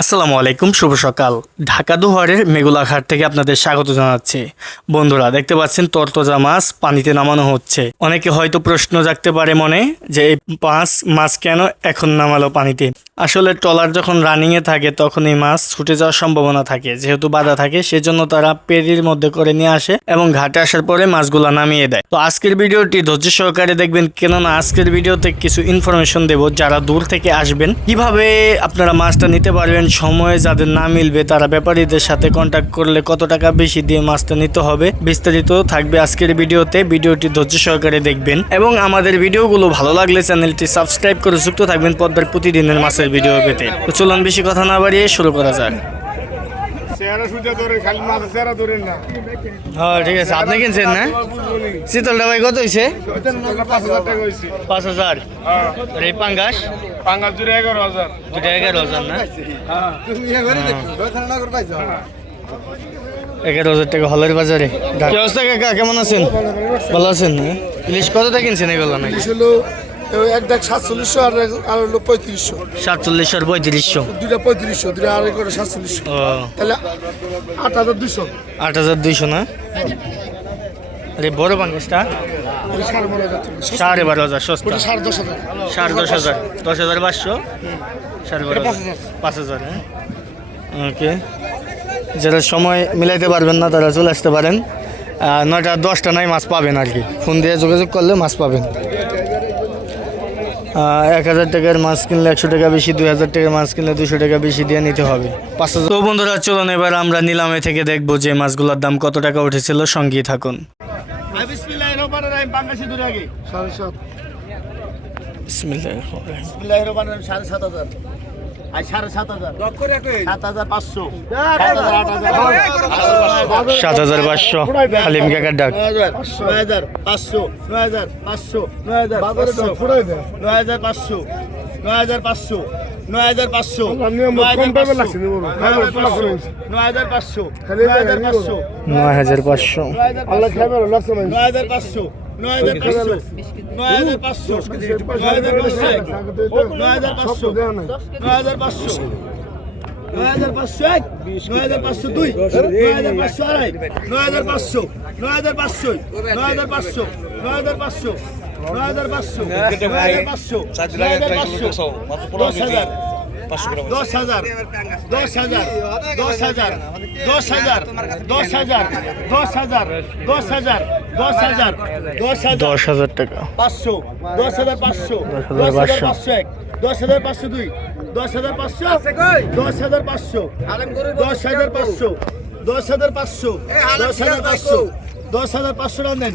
আসসালামু আলাইকুম, শুভ সকাল। ঢাকা দুহারের মেগুলাঘাট থেকে আপনাদের স্বাগত জানাচ্ছি। বন্ধুরা, দেখতে পাচ্ছেন তরতজা মাছ পানিতে নামানো হচ্ছে। অনেকে হয়তো প্রশ্ন জাগতে পারে মনে যে এই মাছ মাছ কেন এখন নামালো পানিতে? আসলে ট্রলার যখন রানিংয়ে থাকে তখন এই মাছ ছুটে যাওয়ার সম্ভাবনা থাকে। যেহেতু বাধা থাকে, সেজন্য তারা পেরির মধ্যে করে নিয়ে আসে এবং ঘাটে আসার পরে মাছগুলা নামিয়ে দেয়। তো আজকের ভিডিওটি ধৈর্য সহকারে দেখবেন, কেননা আজকের ভিডিওতে কিছু ইনফরমেশন দেব যারা দূর থেকে আসবেন। কীভাবে আপনারা মাছটা নিতে পারবেন, সময়ে যাদের না মিলবে, তারা ব্যাপারীদের সাথে কন্ট্যাক্ট করলে কত টাকা বেশি দিয়ে মাছটা নিতে হবে, বিস্তারিত থাকবে আজকের ভিডিওতে। ভিডিওটি ধৈর্য সহকারে দেখবেন। এবং আমাদের ভিডিওগুলো ভালো লাগলে চ্যানেলটি সাবস্ক্রাইব করে যুক্ত থাকবেন। পদ্মার প্রতিদিনের মাছের ভিডিও পেতে তো চলুন বেশি কথা না বাড়িয়ে শুরু করা যাক। না। হ্যাঁ ঠিক আছে। আপনি কিনছেন না? শীতলটা ভাই কত হয়েছে পাঁচ হাজার হ্যাঁ। আর এই পাঙ্গাস? পাঙ্গাল জুড়ে এগারো হাজার। দুটা এগারো হাজার না? এগারো হাজার টাকা হলের বাজারে। কি অবস্থা কাকা? কেমন আছেন? ভালো আছেন না? ইলিশ কতটা কিনছেন এগুলো নাকি? এক দেখ সাতচল্লিশশো আর আর হলো পঁয়ত্রিশশো। সাতচল্লিশ আর পঁয়ত্রিশশো। দুইটা পঁয়ত্রিশশো দুইটা আড়াই করে সাতচল্লিশশো। তাহলে আট হাজার দুশো আট হাজার দুইশো না? আরে বড় পাঙ্গাসটা সাড়ে বারো হাজার সস্তা। সাড়ে দশ হাজার। সাড়ে দশ হাজার দশ হাজার পাঁচশো? সাড়ে বারো পাঁচ হাজার। হ্যাঁ? ওকে। যারা সময় মিলাইতে পারবেন না তারা চলে আসতে পারেন। নয়টা দশটা নাই মাছ পাবেন আর কি। ফোন দিয়ে যোগাযোগ করলে মাছ পাবেন। এক হাজার টাকার মাছ কিনলে একশো টাকা বেশি দুই হাজার টাকার মাছ কিনলে দুশো টাকা বেশি দিয়ে নিতে হবে। পাঁচ হাজার তো বন্ধুরা চলুন এবার আমরা নিলামে থেকে দেখব যে মাছগুলোর দাম কত টাকা উঠেছিল। সঙ্গেই থাকুন। সাড়ে সাত হাজার। সাত হাজার। সাত হাজার পাঁচশো। সাত হাজার আট হাজার। সাত হাজার পাঁচশো। হালিম কাকার ডাক। নয় হাজার পাঁচশো। নয় হাজার পাঁচশো নয় হাজার পাঁচশো নয় হাজার পাঁচশো। নয় হাজার পাঁচশো নয় হাজার পাঁচশো নয় হাজার পাঁচশো। নয় হাজার পাঁচশো, নয় হাজার পাঁচশো নয় হাজার পাঁচশো নয় হাজার পাঁচশো নয় হাজার আল্লাহ পাঁচশো মানে নয় হাজার পাঁচশো নয় হাজার পাঁচশো নয় হাজার পাঁচশো নয় হাজার পাঁচশো এক নয় হাজার পাঁচশো দুই নয় হাজার পাঁচশো আড়াই নয় হাজার পাঁচশো নয় হাজার পাঁচশো নয় হাজার পাঁচশো নয় হাজার পাঁচশো নয় হাজার পাঁচশো পাঁচশো হাজার পাঁচশো দশ হাজার দশ হাজার দশ হাজার দশ হাজার দশ হাজার দশ হাজার দশ হাজার দশ হাজার দশ হাজার দশ হাজার দশ হাজার টাকা পাঁচশো দশ হাজার পাঁচশো দশ হাজার পাঁচশো। পাঁচশো এক দশ হাজার পাঁচশো দুই দশ হাজার পাঁচশো দশ হাজার পাঁচশো দশ হাজার পাঁচশো দশ হাজার পাঁচশো দশ হাজার পাঁচশো দশ হাজার পাঁচশো টাকা দেন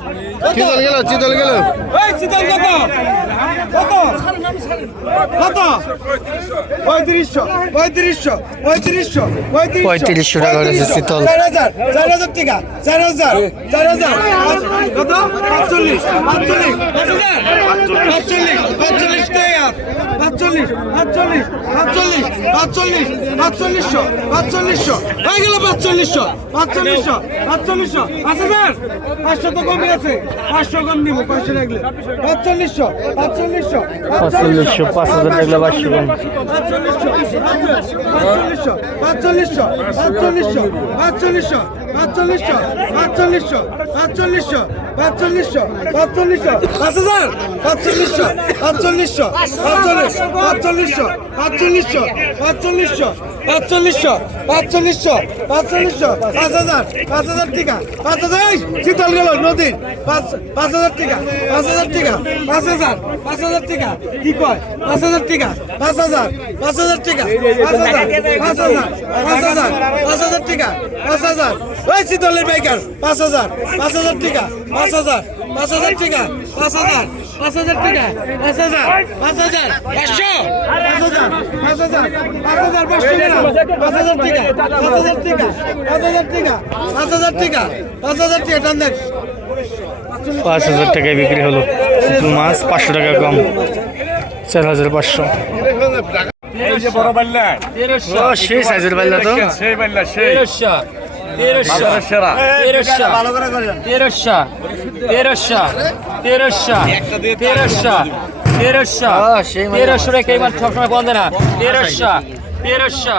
চিতল গেল? চিতল গেল? পঁয়ত্রিশশো পঁয়ত্রিশশো পঁয়ত্রিশশো পঁয়ত্রিশশো। টাকা করেছে শীতল চার হাজার চার হাজার টাকা চার হাজার চার হাজার। কত? পাঁচচল্লিশ পাঁচচল্লিশ পাঁচ হাজার পাঁচচল্লিশ পাঁচচল্লিশ টাকা। পাঁচচল্লিশ পাঁচচল্লিশ পাঁচচল্লিশ পাঁচচল্লিশ পাঁচচল্লিশশো পাঁচচল্লিশশো হয়ে গেল পাঁচচল্লিশশো পাঁচচল্লিশশো পাঁচচল্লিশশো পাঁচ হাজার পাঁচশো তো কমই আছে পাঁচশো কম দিব পাঁচশো রাখলে পাঁচচল্লিশশো পাঁচচল্লিশশো পাঁচচল্লিশশো পাঁচ হাজার টাকা পাঁচশো কম পাঁচচল্লিশশো পাঁচচল্লিশশো পাঁচচল্লিশশো পাঁচচল্লিশশো পাঁচচল্লিশশো পাঁচচল্লিশশো পাঁচচল্লিশশো পাঁচচল্লিশশো পাঁচচল্লিশশো পাঁচচল্লিশশো পাঁচ হাজার পাঁচচল্লিশশো পাঁচচল্লিশশো পাঁচচল্লিশ পাঁচচল্লিশশো পাঁচচল্লিশশো পাঁচচল্লিশশো পাঁচচল্লিশশো পাঁচচল্লিশশো পাঁচচল্লিশশো পাঁচ হাজার পাঁচ হাজার টিকা পাঁচ হাজার শীতল গেল নদীর পাঁচ পাঁচ হাজার টিকা পাঁচ হাজার টিকা পাঁচ হাজার পাঁচ হাজার টিকা কি কয় পাঁচ হাজার টিকা পাঁচ হাজার পাঁচ হাজার টিকা পাঁচ হাজার পাঁচ হাজার পাঁচ হাজার পাঁচ হাজার টিকা পাঁচ হাজার ওই শীতলের বাইকার পাঁচ হাজার পাঁচ হাজার টিকা পাঁচ হাজার পাঁচ হাজার টিকা পাঁচ হাজার পাঁচ হাজার টিকা। পাঁচ হাজার পাঁচ হাজার পাঁচশো। পাঁচ হাজার পাঁচ হাজার পাঁচ হাজার পাঁচশো গ্রাম পাঁচ হাজার টিকা পাঁচ হাজার টিকা পাঁচ হাজার টিকা পাঁচ হাজার টিকা পাঁচ হাজার টিকা টান দেন। পাঁচ হাজার টাকায় বিক্রি হলো। মাছ পাঁচশো টাকা কম। চার হাজার পাঁচশো। এই যে বড় বাল্লা। ও সেই সাইজের পাল্লা তো। সেই বাল্লা সেই। তেরোশো। তেরোশো। তেরোশো। তেরোশো। তেরোশো। তেরোশো। তেরোশো। তেরোশো তেরোশো রেখে এবার সবসময় বন্ধ না। তেরোশো। তেরোশো।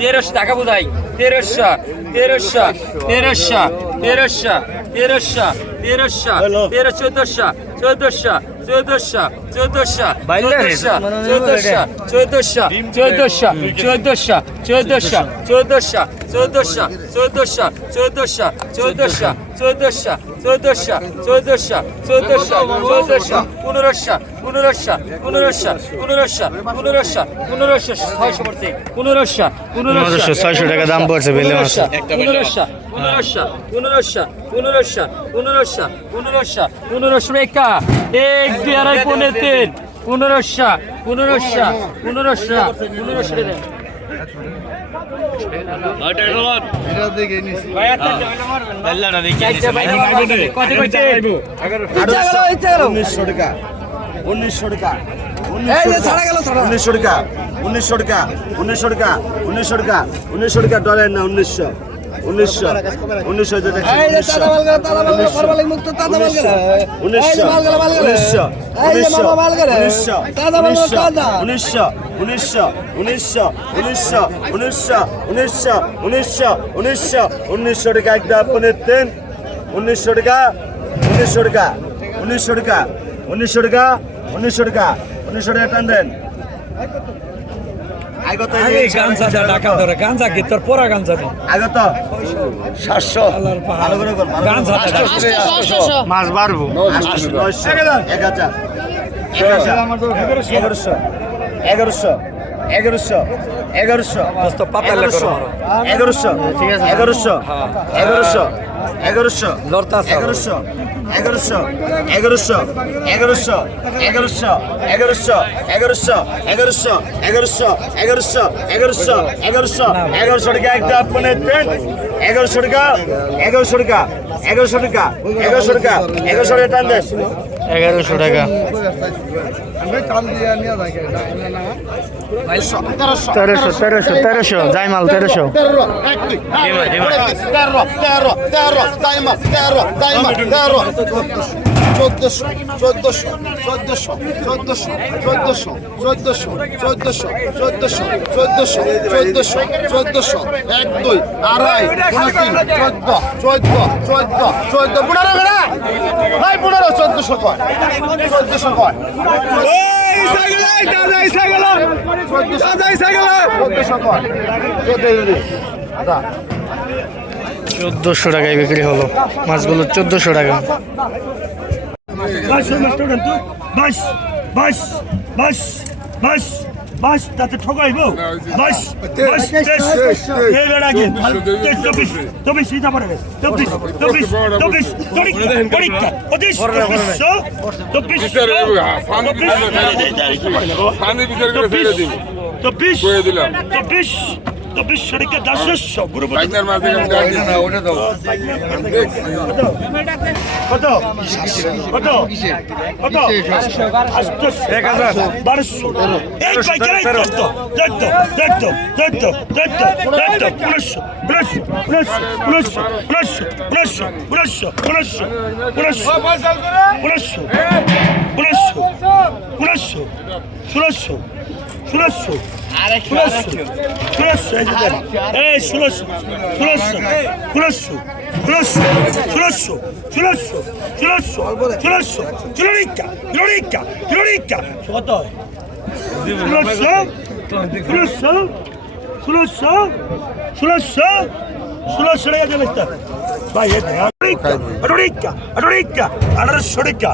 তেরোশো টাকা বোধহয়। তেরোশো। তেরোশো। তেরোশো। তেরোশো। তেরোশো। তেরোশো। তেরো চোদ্দশো। চোদ্দশো। চোদ্দশো চোদ্দশো চোদ্দশো চোদ্দশো চোদ্দশো চোদ্দশো চোদ্দশো চোদ্দশো চোদ্দশো চোদ্দশো চোদ্দশো চোদ্দশো চোদ্দশো চোদ্দশো চোদ্দশো চোদ্দশো চোদ্দশো পনেরোশো পনেরোশো পনেরোশো পনেরোশো পনেরোশো পনেরোশো ছয়শো পড়ছে পনেরোশো পনেরোশো ছয়শো টাকা দাম পড়ছে বেলে মাছ পনেরোশো পনেরোশো পনেরোশো পনেরোশো পনেরোশো পনেরোশো পনেরোশো রেখা এক দুই আড়াই পনেরো তিন পনেরোশো পনেরোশো পনেরোশো পনেরোশো রে কত কইতে উনিশশো টাকা উনিশশো টাকা উনিশশো টাকা উনিশশো টাকা উনিশশো টাকা উনিশশো টাকা উনিশশো টাকা ডলার না উনিশশো উনিশশো। উনিশশো উনিশশো। উনিশশো। উনিশশো। উনিশশো। উনিশশো। উনিশশো। উনিশশো। উনিশশো। উনিশশো টাকা একটা পনেরো তিন। উনিশশো টাকা। উনিশশো টাকা। উনিশশো টাকা। উনিশশো টাকা। উনিশশো টাকা। উনিশশো টাকা টান দেন। গাঞ্জা দা টাকা ধরে গাঞ্জা কি? তোর পরা গাঞ্জা দি আগত। সাতশো। ভালো করে কর, ভালো গাঞ্জা মাছ বাড়বো। এক হাজার। এগারোশো। এগারোশো। এগারোশো। এগারোশো। এগারোশো। এগারোশো। এগারোশো। এগারোশো। এগারোশো। এগারোশো। এগারোশো এগারোশো এগারোশো এগারোশো এগারোশো এগারোশো এগারোশো এগারোশো এগারোশো এগারোশো এগারোশো এগারোশো টাকা একটা আপনার ট্রেন এগারোশো টাকা এগারোশো টাকা এগারোশো টাকা এগারোশো টাকা এগারোশো টাকা টান দেন এগারোশো টাকা তেরোশো তেরোশো তেরোশো যাই মাল তেরোশো তেরো তেরো তেরো দাইমা তেরো দাইমা তেরো চোদ্দশো চোদ্দশো চোদ্দশো চোদ্দশো চোদ্দশো চোদ্দশো চোদ্দশো চোদ্দশো চোদ্দশো চোদ্দশো চোদ্দশো এক দুই আড়াই তিন চোদ্দ চোদ্দ চোদ্দ চোদ্দ পনেরো বেড়া ভাই পনেরো চোদ্দশো কয় চোদ্দশো কয় চোদ্দশো কয় চোদ্দোশো টাকায় বিক্রি হলো। মাছগুলো চোদ্দোশো টাকা। বাস বাস বাস বাস বাস বাস তাতে ঠকাইব। বাস বাস চব্বিশ চব্বিশ চব্বিশ চব্বিশ চব্বিশ পরীক্ষা পরীক্ষা পঁচিশ চব্বিশশো চব্বিশশো চব্বিশ চব্বিশ চব্বিশ চব্বিশ শরীরকে দাসস্য গুরু কত কত কত এক হাজার বারোশো এই পাইকারি চোদ্দ চোদ্দ চোদ্দ চোদ্দ চোদ্দ চোদ্দ পনেরোশো পনেরোশো পনেরোশো পনেরোশো পনেরোশো পনেরোশো পনেরোশো পনেরোশো পনেরোশো পনেরোশো পনেরোশো ষোলোশো Şurası soğuk. Burası soğuk. Burası soğuk. Hey şurası soğuk. Burası soğuk. Burası soğuk. Burası soğuk. Burası soğuk. Burası soğuk. Burası soğuk. Şurası. Şurası. আঠারোশো টাকা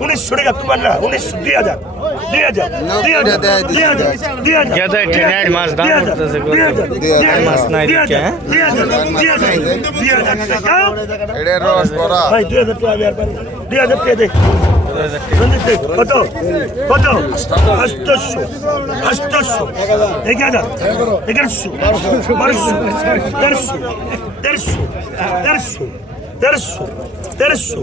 উনিশশো টাকা তোমার না উনিশশো দুই হাজার দুই হাজার দুই হাজার দুই হাজার দুই হাজার গেদা একটি নেট মাছ দাম করতেছে কত? মাছ নাই দেখে, হ্যাঁ? ভাই দুই হাজার টাকা দেওয়ার পারি দুই হাজার টাকা দে, কত কত আষ্টশো আষ্টশো এক হাজার এগারোশো বারোশো তেরোশো তেরোশো তেরোশো তেরোশো তেরোশো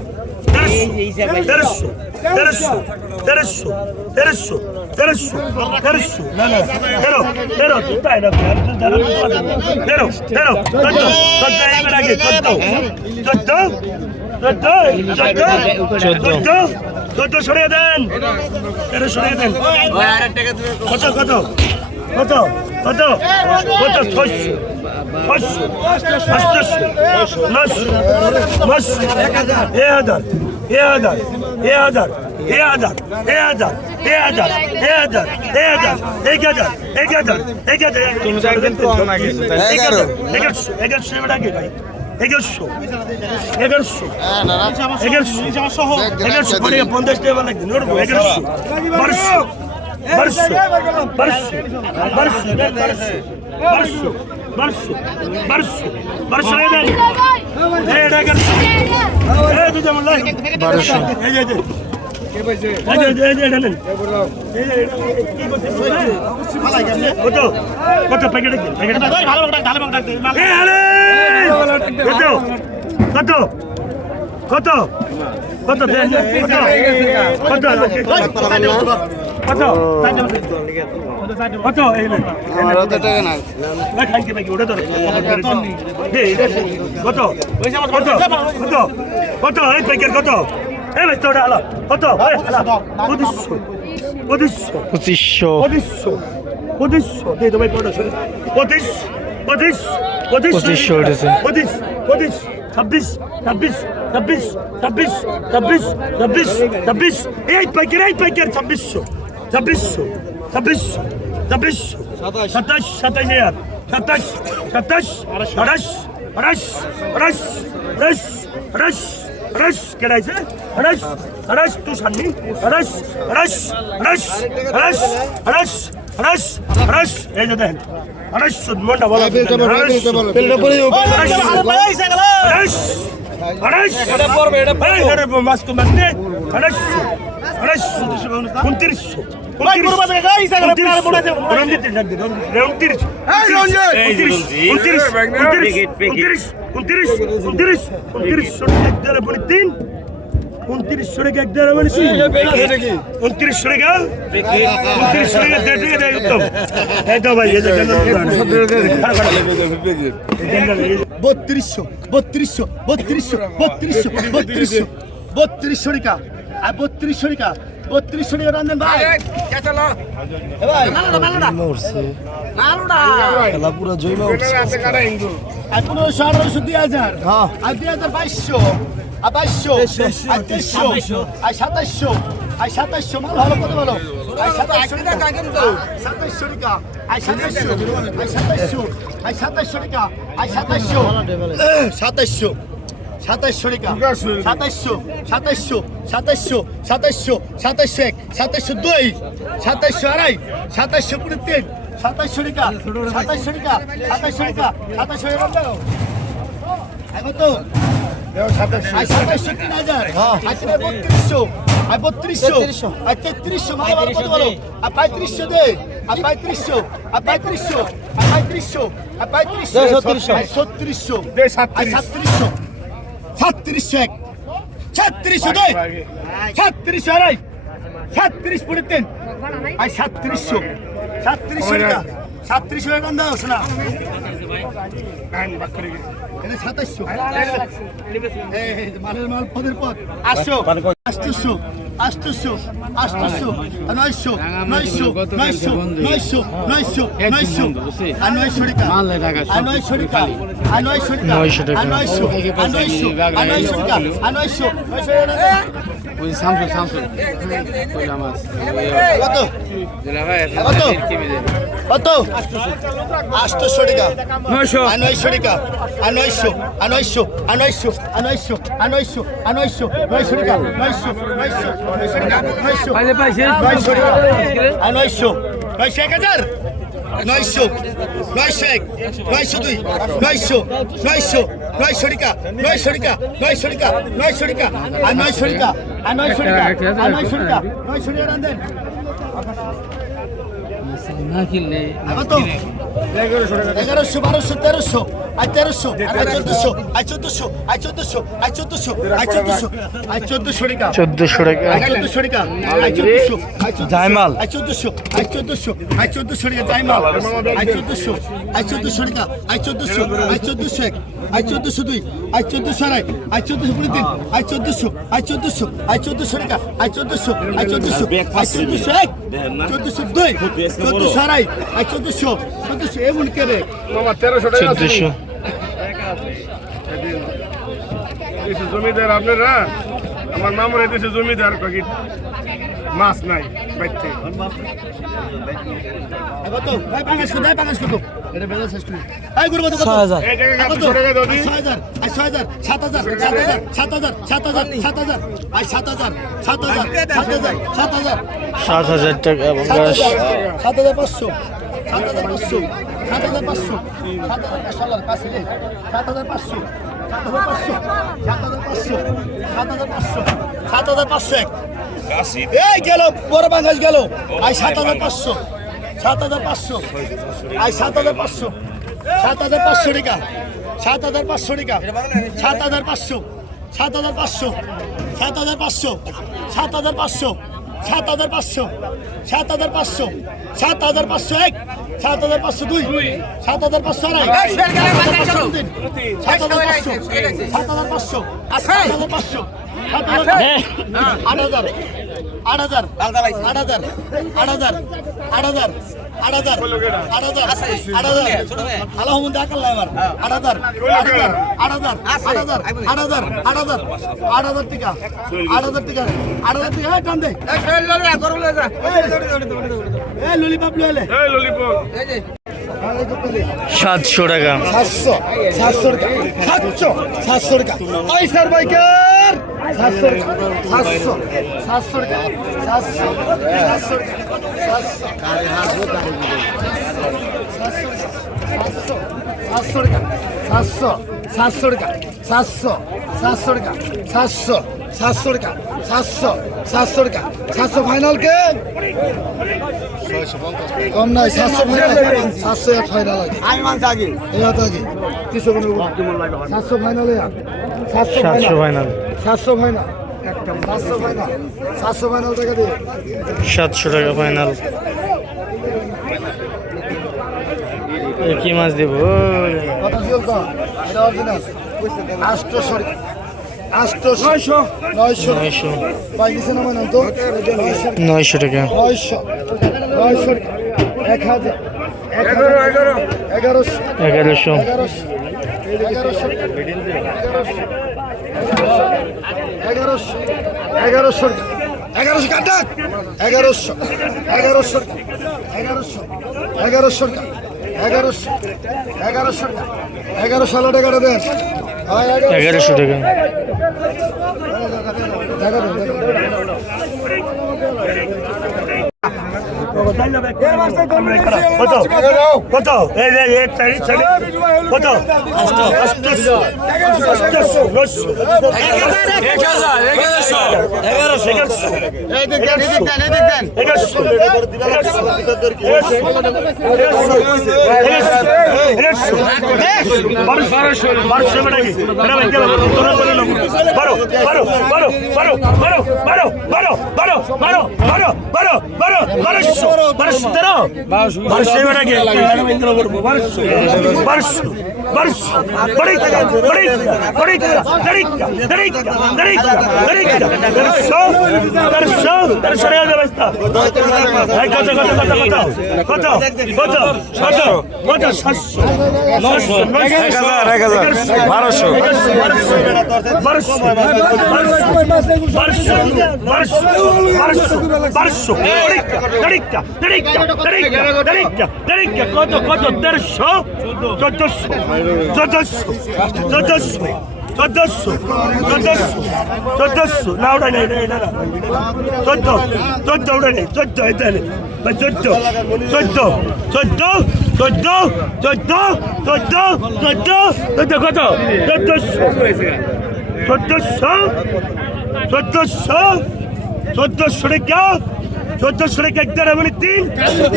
তেরোশো তেরোশো তেরোশো তেরোশো না না তেরো তেরো তেরো তেরো চোদ্দ চোদ্দ এবার আগে চোদ্দ চোদ্দ চোদ্দ চোদ্দ চোদ্দ চোদ্দ সরিয়ে দেন তেরো সরিয়ে দেন কত কত কত? কত? কত? ছয়শো। ছয়শো আটশো নশো নশো এ হাজার। এ হাজার। এ হাজার। এ হাজার। এ হাজার। এ হাজার। এ হাজার। এ হাজার। এক হাজার। এক হাজার। এক হাজার। এগারো। এগারোশো এগারোশো এবার আগে ভাই। এগারোশো এগারোশো এগারোশো এগারোশো পঞ্চাশ টাকা লাগবে। এগারোশো বারোশো। দেন এই এগারোশো এই দুটো আমার লাই বারোশো এই যে এই যে এই যে এই যে এটা নেন এই যে কি করতে কত কত প্যাকেট কত কত কত কত কত কত এই আমার অত টাকা নাই। না খাই কি নাকি? ওটা তো এই কত? কত? কত? কত? এই প্যাকেট কত? এই বেশ তোটা আলা। কত? পঁচিশশো পঁচিশশো। পঁচিশশো। পঁচিশশো। পঁচিশশো। দিয়ে দেবে পনেরোশো পঁচিশ পঁচিশ পঁচিশ। পঁচিশশো উঠেছে। পঁচিশ পঁচিশ ছাব্বিশ ছাব্বিশ ছাব্বিশ ছাব্বিশ ছাব্বিশ ছাব্বিশ ছাব্বিশ। এই প্যাকেট এই প্যাকেট ছাব্বিশশো। ছাব্বিশশো ছাব্বিশশো ছাব্বিশশো সাতাশ সাতাশ হাজার সাতাশ সাতাশ আঠাশ আঠাশ আঠাশ আঠাশ আঠাশ আঠাশ কেডাইছে আঠাশ আঠাশ টু সান্নি আঠাশ আঠাশ আঠাশ আঠাশ আঠাশ আঠাশ আঠাশ এই যে দেখেন আঠাশ মনটা বলো। আঠাশ আঠাশ আঠাশ মাস্ক মারতে আঠাশ উনত্রিশশো উনত্রিশশো টাকা এক দেড় মানে উনত্রিশশো টাকা উনত্রিশশো টাকা দেড় টাকা দেয় উত্তম এই তো ভাই বত্রিশশো বত্রিশশো বত্রিশশো বত্রিশশো বত্রিশশো বত্রিশশো টাকা আর বত্রিশশো টাকা। বত্রিশশো টাকা রান্ধেন ভাই। এ ভাই। আর পনেরোশো আঠারোশো দুই হাজার। আর দুই হাজার বাইশশো। আর বাইশশো। আর তেইশশো। আর সাতাইশশো। আর সাতাইশশো। মাল ভালো কত ভালো? আর সাতাইশশো টাকা আর সাতাইশশো আর সাতাইশশো। আর সাতাইশশো। টাকা। আর সাতাইশশো। সাতাইশশো। সাতাইশশো টাকা। সাতাইশশো সাতাইশশো সাতাইশশো সাতাইশশো সাতাইশশো এক সাতাইশশো দুই সাতাইশশো আড়াই সাতাইশশো পুরো তিন সাতাইশশো টাকা সাতাইশশো টাকা সাতাইশশো টাকা সাতাইশশো এখন তো সাতাইশশো। তিন হাজার বত্রিশশো আর বত্রিশশো আর তেত্রিশশো মানে বলো কত বলো। আর পঁয়ত্রিশশো দে আর পঁয়ত্রিশশো আর পঁয়ত্রিশশো আর পঁয়ত্রিশশো আর পঁয়ত্রিশশো ছত্রিশশো। আর সাতত্রিশশো। সাতত্রিশশো এক সাতত্রিশশো দুই সাতত্রিশশো আড়াই সাতত্রিশ পড়ে তিন। আর সাতত্রিশশো সাতত্রিশশো সাতত্রিশশো টাকা দাও শোনা। যে মালের মাল পদের পদ। আটশো আটশো আটশো আটশো নয়শো নয়শো নয়শো নয়শো নয়শো নয়শো আর নয়শো টাকা। আর নয়শো টাকা আর নয়শো টাকা। আর নয়শো আর নয়শো আর নয়শো টাকা আর নয়শো নয়শো টাকা কত কত কত আটশো টাকা নয়শো নয়শো টাকা আর নয়শো আর নয়শো আর নয়শো আর নয়শো আর নয়শো আর নয়শো নয়শো টাকা নয়শো নয়শো নয়শো টাকা নয়শো নয়শো টাকা আর নয়শো নয়শো এক হাজার নয়শো নয়শো এক নয়শো দুই নয়শো নয়শো নয়শো টাকা নয়শো টাকা নয়শো টাকা নয়শো টাকা আর নয়শো টাকা আর নয়শো টাকা আর নয়শো টাকা নয়শো টাকা রান্ধেন কত এগারোশো বারোশো তেরোশো আই তেরোশো আই চোদ্দশো আই চোদ্দশো আই চোদ্দশো আই চোদ্দশো আই চোদ্দশো আই চোদ্দশো টাকা চোদ্দশো আই চোদ্দশো টাকা আই চোদ্দশো জায়মাল। আই চোদ্দশো আই চোদ্দশো আই চোদ্দশো টাকা জায়মাল আই চোদ্দশো আই চোদ্দশো টাকা আই চোদ্দশো আই চোদ্দশো এক আই চোদ্দশো দুই আই চোদ্দশো আড়াই আই চোদ্দশো পুরো তিন আই চোদ্দশো আই চোদ্দশো আই চোদ্দশো টাকা আই চোদ্দশো আই চোদ্দশো আই চোদ্দশো এক চোদ্দশো দুই চোদ্দশো আড়াই আই চোদ্দশো চোদ্দশো এমন কেবে মামা তেরোশো টাকা চোদ্দশো দেশে জমিদার আপনারা আমার মামুর দেশে জমিদার মাছ নাই বাইতে সাত হাজার টাকা সাত হাজার পাঁচশো সাত হাজার পাঁচশো সাত হাজার পাঁচশো সাত হাজার সালার কাছে সাত হাজার পাঁচশো সাত হাজার পাঁচশো সাত হাজার পাঁচশো সাত হাজার পাঁচশো সাত হাজার পাঁচশো এক এই গেল, বড় বাংলাদেশ গেল। আই সাত হাজার পাঁচশো, সাত হাজার পাঁচশো আই সাত হাজার পাঁচশো, সাত হাজার পাঁচশো টাকা, সাত হাজার পাঁচশো টাকা, সাত হাজার পাঁচশো, সাত হাজার পাঁচশো, সাত হাজার পাঁচশো, সাত হাজার পাঁচশো। সাত হাজার পাঁচশো সাত হাজার পাঁচশো সাত হাজার পাঁচশো এক সাত হাজার পাঁচশো দুই সাত হাজার পাঁচশো আড়াই সাত হাজার পাঁচশো তিন সাত হাজার পাঁচশো সাত হাজার পাঁচশো সাত হাজার পাঁচশো সাত হাজার আট হাজার আট হাজার আট হাজার আট হাজার আট হাজার আট হাজার আট হাজার আট হাজার এবার আট হাজার আট হাজার আট হাজার আট হাজার আট হাজার আট হাজার আট হাজার টাকা আট হাজার টাকা আট হাজার টাকা টান দে এই ললিপপ লইলে এই ললিপপ সাতশো টাকা সাতশো সাতশো টাকা সাতশো সাতশো টাকা ওই স্যার বাইকার সাতশো সাতশো সাতশো সাতশো সাতশো সাতশো সাতশো সাতশো টাকা সাতশো সাতশো টাকা সাতশো সাতশো টাকা সাতশো সাতশো টাকা সাতশো ফাইনাল কে? কম নাই সাতশো ফাইনাল সাতশো এক ফাইনাল আগে। মানছি আগে। কোনো সাতশো ফাইনাল সাতশো সাতশো ফাইনাল সাতশো ফাইনাল সাতশো ফাইনাল সাতশো ফাইনাল টাকা দিয়ে। সাতশো টাকা ফাইনাল কি মাছ দেবো? কত ছিল তো আষ্টশো নয়শো। নয়শো। নয়শো। পাই নিচে নামে নাম তো নয়শো টাকা। নয়শো। নয়শো এক হাজার। এগারো এগারো। এগারোশো। এগারোশো। এগারোশো। এগারোশো। এগারোশো। এগারোশো। এগারোশো কাটা এগারোশো। এগারোশো। এগারোশো। এগারোশো এগারোশো। এগারোশো এগারো ষোলো টাকাটা দেন। এগারোশো টাকা। কত কত এই যে এক বারোশো তেরো বারোশো নাকি বারোশো বারোশো বারোশো বড়িকা বড়িকা বড়িকা দড়িকা দড়িকা দড়িকা দড়িকা দেড়শো দেড়শো দেড়শো টাকা ব্যবস্থা কত কত কত কত কত কত কত কত সাতশো নশো এক হাজার এক হাজার বারোশো বারোশো বারোশো বারোশো বারোশো কত কত দেড়শো চোদ্দশো চোদ্দশো চোদ্দশো চোদ্দশো চোদ্দশো চোদ্দশো না ওটা নেই না চোদ্দ চোদ্দ ওটা নেই চোদ্দ এটা নেই চোদ্দ চোদ্দ চোদ্দ চোদ্দ চোদ্দ চোদ্দ চোদ্দ চোদ্দ কত চোদ্দশো চোদ্দশো চোদ্দশো চোদ্দশো টাকা চোদ্দশো রেখে একটা মানে তিন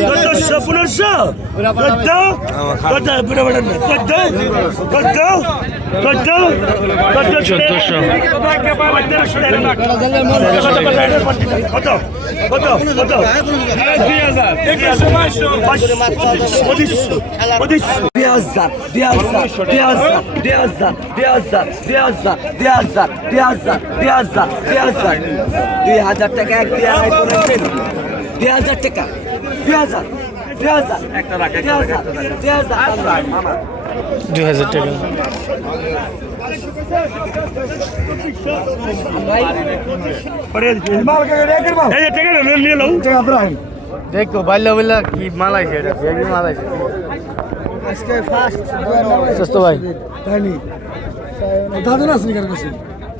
চোদ্দশো পনেরোশো চোদ্দ চোদ্দ চোদ্দ চোদ্দ চোদ্দ চোদ্দশো কত কত কত দুই হাজার পঁচিশশো পঁচিশশো দুই হাজার দুই হাজার দুই হাজার দুই হাজার দুই হাজার দুই হাজার দুই হাজার দুই হাজার দুই হাজার দুই হাজার দুই হাজার টাকা এক দুই আড়াই করে তিন দুই হাজার টাকা। দুই হাজার দুই হাজার দুই হাজার দুই হাজার। টাকা। দেখো বাল্য বললা কি মাল আছে এটা মাল আছে আজকে ফার্স্ট ভাই। দাদু না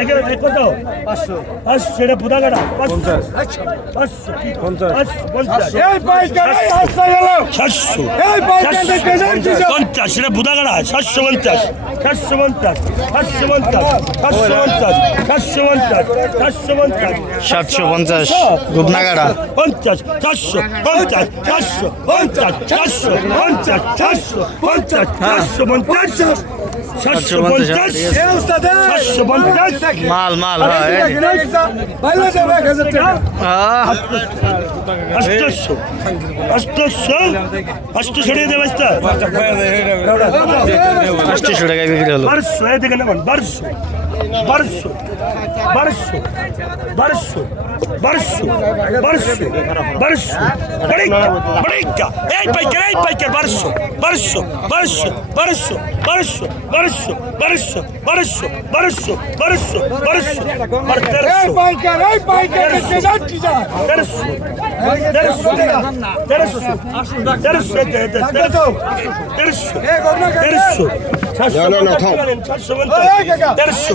একে এই কত পাঁচশো পাঁচশো সেটা বুধা গাড়া পঞ্চাশ পাঁচশো পঞ্চাশ সাতশো পঞ্চাশ সেটা বুধা গাড়া সাতশো পঞ্চাশ সাতশো পঞ্চাশ সাতশো পঞ্চাশ সাতশো পঞ্চাশ সাতশো পঞ্চাশ সাতশো পঞ্চাশ সাতশো পঞ্চাশ গুদনাগাড়া পঞ্চাশ চারশো পঞ্চাশ চারশো পঞ্চাশ চারশো পঞ্চাশ চারশো পঞ্চাশ চারশো পঞ্চাশ সাতশো পঞ্চাশ। সাতশো পঞ্চাশ। মাল মাল ছড়িয়ে দেবে বারোশো বারোশো বারোশো বারোশো বারোশো বারোশো বড়িকা বড়িকা এই পাইকার এই পাইকার বারোশো বারোশো বারোশো বারোশো বারোশো বারোশো বারোশো বারোশো বারোশো বারোশো বারোশো তেরোশো তেরোশো তেরোশো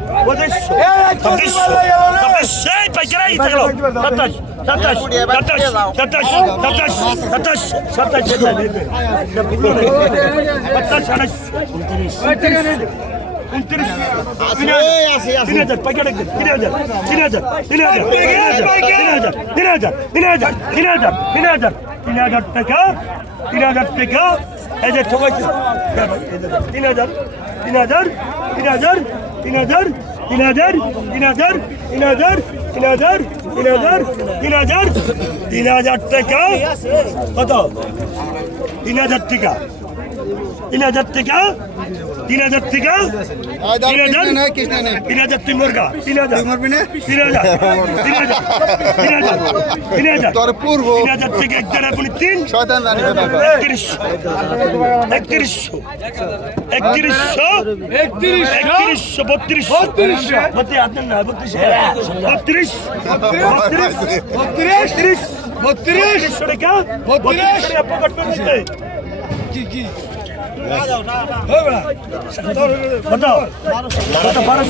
পঁচিশশো এই এক কোটি বাইলা গেল রে সেই পাইকারাই থাকল সাতাশ সাতাশ সাতাশ সাতাশ সাতাশ সাতাশ সাতাশ সাতাশ উনত্রিশ তিন হাজার পাইকার তিন হাজার তিন হাজার তিন হাজার তিন হাজার তিন হাজার তিন হাজার তিন হাজার তিন হাজার তিন হাজার তিন হাজার তিন হাজার তিন হাজার তিন হাজার তিন হাজার তিন হাজার টাকা কত তিন হাজার টাকা তিন হাজার টাকা তিন হাজার টাকা তিন হাজার তিন হাজার তিন মুরগা তিন হাজার তিন হাজার তিন হাজার তিন হাজার তিন হাজার তোর পূর্ব তিন হাজার থেকে এক হাজার আপনি তিন একত্রিশশো একত্রিশশো একত্রিশশো একত্রিশশো বত্রিশ বত্রিশ না বত্রিশ বত্রিশ বত্রিশ বত্রিশ বত্রিশ টাকা বত্রিশ পকেট পেতে কত বাড়াও